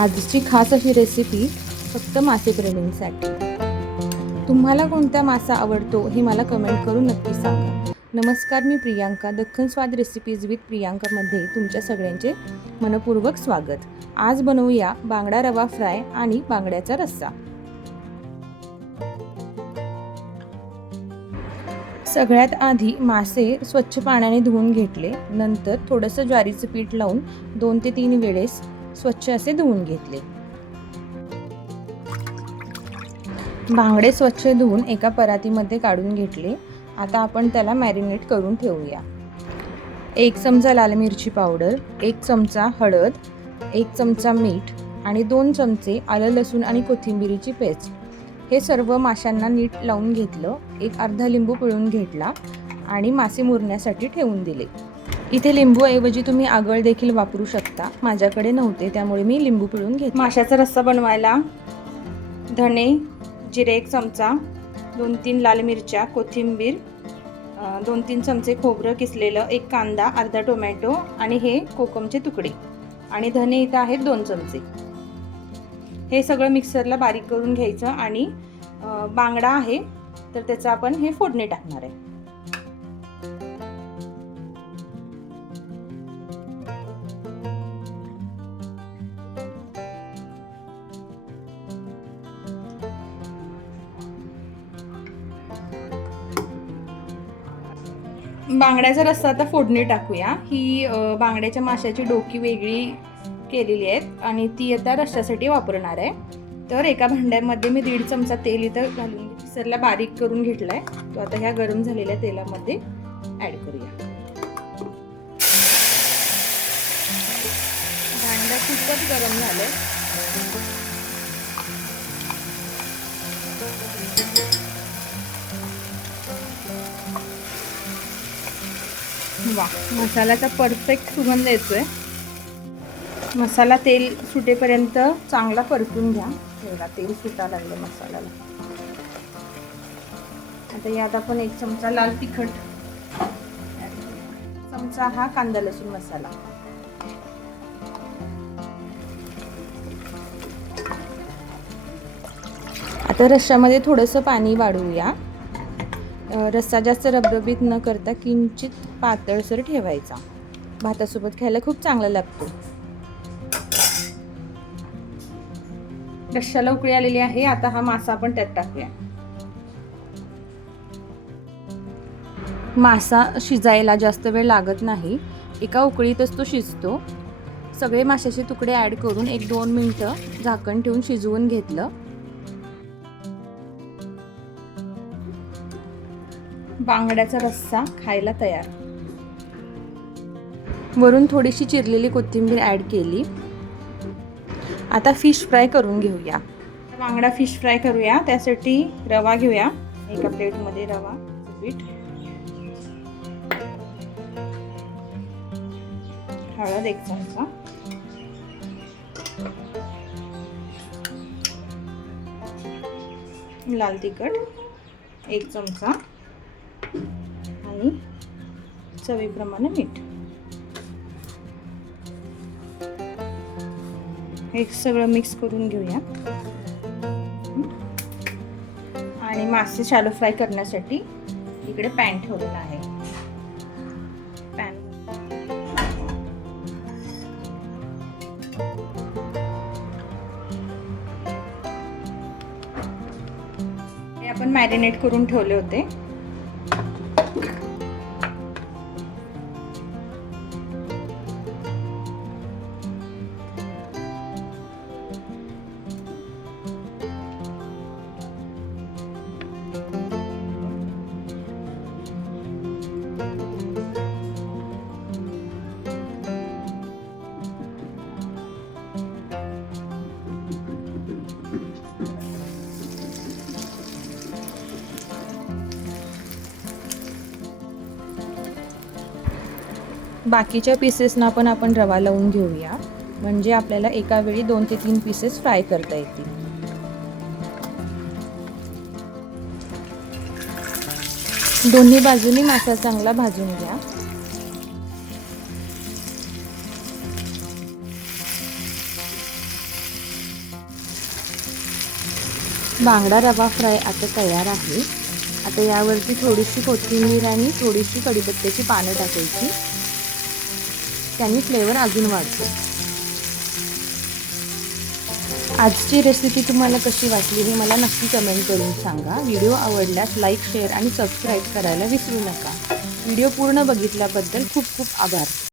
आजची खास अशी रेसिपी फक्त मासेप्रेमींसाठी। तुम्हाला कोणता मासा आवडतो हे मला कमेंट करून नक्की सांगा। नमस्कार, मी प्रियांका, दख्खन स्वाद रेसिपीज विथ प्रियांकामध्ये तुमच्या सगळ्यांचे मनपूर्वक स्वागत। आज बनवूया बांगडा रवा फ्राय आणि बांगड्याचा रस्सा। सगळ्यात आधी मासे स्वच्छ पाण्याने धुवून घेतले, नंतर थोडंसं ज्वारीचं पीठ लावून 2 ते 3 वेळेस स्वच्छ असे धुवून घेतले। बांगडे स्वच्छ धुवून एका परातीमध्ये काढून घेतले। आता आपण त्याला मॅरिनेट करून ठेवूया। 1 चमचा लाल मिरची पावडर, 1 चमचा हळद, 1 चमचा मीठ आणि 2 चमचे आलं लसूण आणि कोथिंबीरीची पेस्ट हे सर्व माशांना नीट लावून घेतलं। एक अर्धा लिंबू पिळून घेतला आणि मासे मुरण्यासाठी ठेवून दिले। इथे लिंबू ऐवजी तुम्ही आगळ देखील वापरू शकता, माझ्याकडे नव्हते त्यामुळे मी लिंबू पिळून घेतले। माशाचा रस्सा बनवायला धणे जिरे 1 चमचा, 2-3 लाल मिरच्या, कोथिंबीर, 2-3 चमचे खोबरं किसलेलं, 1 कांदा, अर्धा टोमॅटो आणि हे कोकमचे तुकडे आणि धने इथं आहेत 2 चमचे। हे सगळं मिक्सरला बारीक करून घ्यायचं आणि बांगडा आहे तर त्याचं आपण हे फोडणी टाकणार आहे। बांगड्याचा रस्सा आता फोडणी टाकूया। ही बांगड्याच्या माशाची डोकी वेगळी केलेली आहेत आणि ती आता रस्स्यासाठी वापरणार आहे। तर एका भांड्यामध्ये मी 1.5 चमचा तेल इथं घालून मिक्सरला बारीक करून घेतलाय। तो आता ह्या गरम झालेल्या तेलामध्ये ऍड करूया। भांडं खूपच गरम झालंय। वा, मसाल्याचा परफेक्ट सुगंध येतोय। मसाला तेल सुटेपर्यंत चांगला परतून घ्या। बघा, तेल सुटायला लागलं मसाल्याला। आता यात आपण 1 चमचा लाल तिखट, चमचा हा कांदा लसूण मसाला, आता रश्श्यामध्ये थोडंसं पाणी वाढवूया। रस्सा जास्त रबरबीत न करता किंचित पातळसर ठेवायचा। भातासोबत खायला खूप चांगला लागतो। रश्श्याला उकळी आलेली आहे। आता हा मासा आपण त्यात टाकूया। मासा शिजायला जास्त वेळ लागत नाही, एका उकळीतच तो शिजतो। सगळे माशाचे तुकडे ऍड करून 1-2 मिनिटं झाकण ठेवून शिजवून घेतलं। बांगड्याचा रस्सा खायला तयार। वरून थोडीशी चिरलेली कोथिंबीर ऍड केली। आता फिश फ्राय करून घेऊया। बांगडा फिश फ्राय करूया। त्यासाठी रवा घेऊया। एका प्लेटमध्ये रवा, पीठ, हळद 1 चमचा, लाल तिखट 1 चमचा आणि चवीप्रमाणे मीठ। हे सगळं मिक्स करून घेऊया आणि मासे शॅलो फ्राय करण्यासाठी इकडे पॅन ठेवलेला आहे। पॅन हे आपण मॅरिनेट करून ठेवले होते। बाकीच्या पीसेसना पण आपण रवा लावून घेऊया, म्हणजे आपल्याला एका वेळी 2 ते 3 पीसेस फ्राय करता येतील। दोन्ही बाजूनी मासा चांगला भाजून घ्या। बांगडा रवा फ्राय आता तयार आहे. आता यावरती थोडीशी कोथिंबीर आणि थोडीशी कढीपत्त्याची पानं टाकायची. त्यांनी फ्लेवर अजून वाढतो. आजची रेसिपी तुम्हाला कशी वाटली हे मला नक्की कमेंट करून सांगा. व्हिडिओ आवडल्यास लाईक, शेअर आणि सबस्क्राईब करायला विसरू नका. व्हिडिओ पूर्ण बघितल्याबद्दल खूप खूप आभार.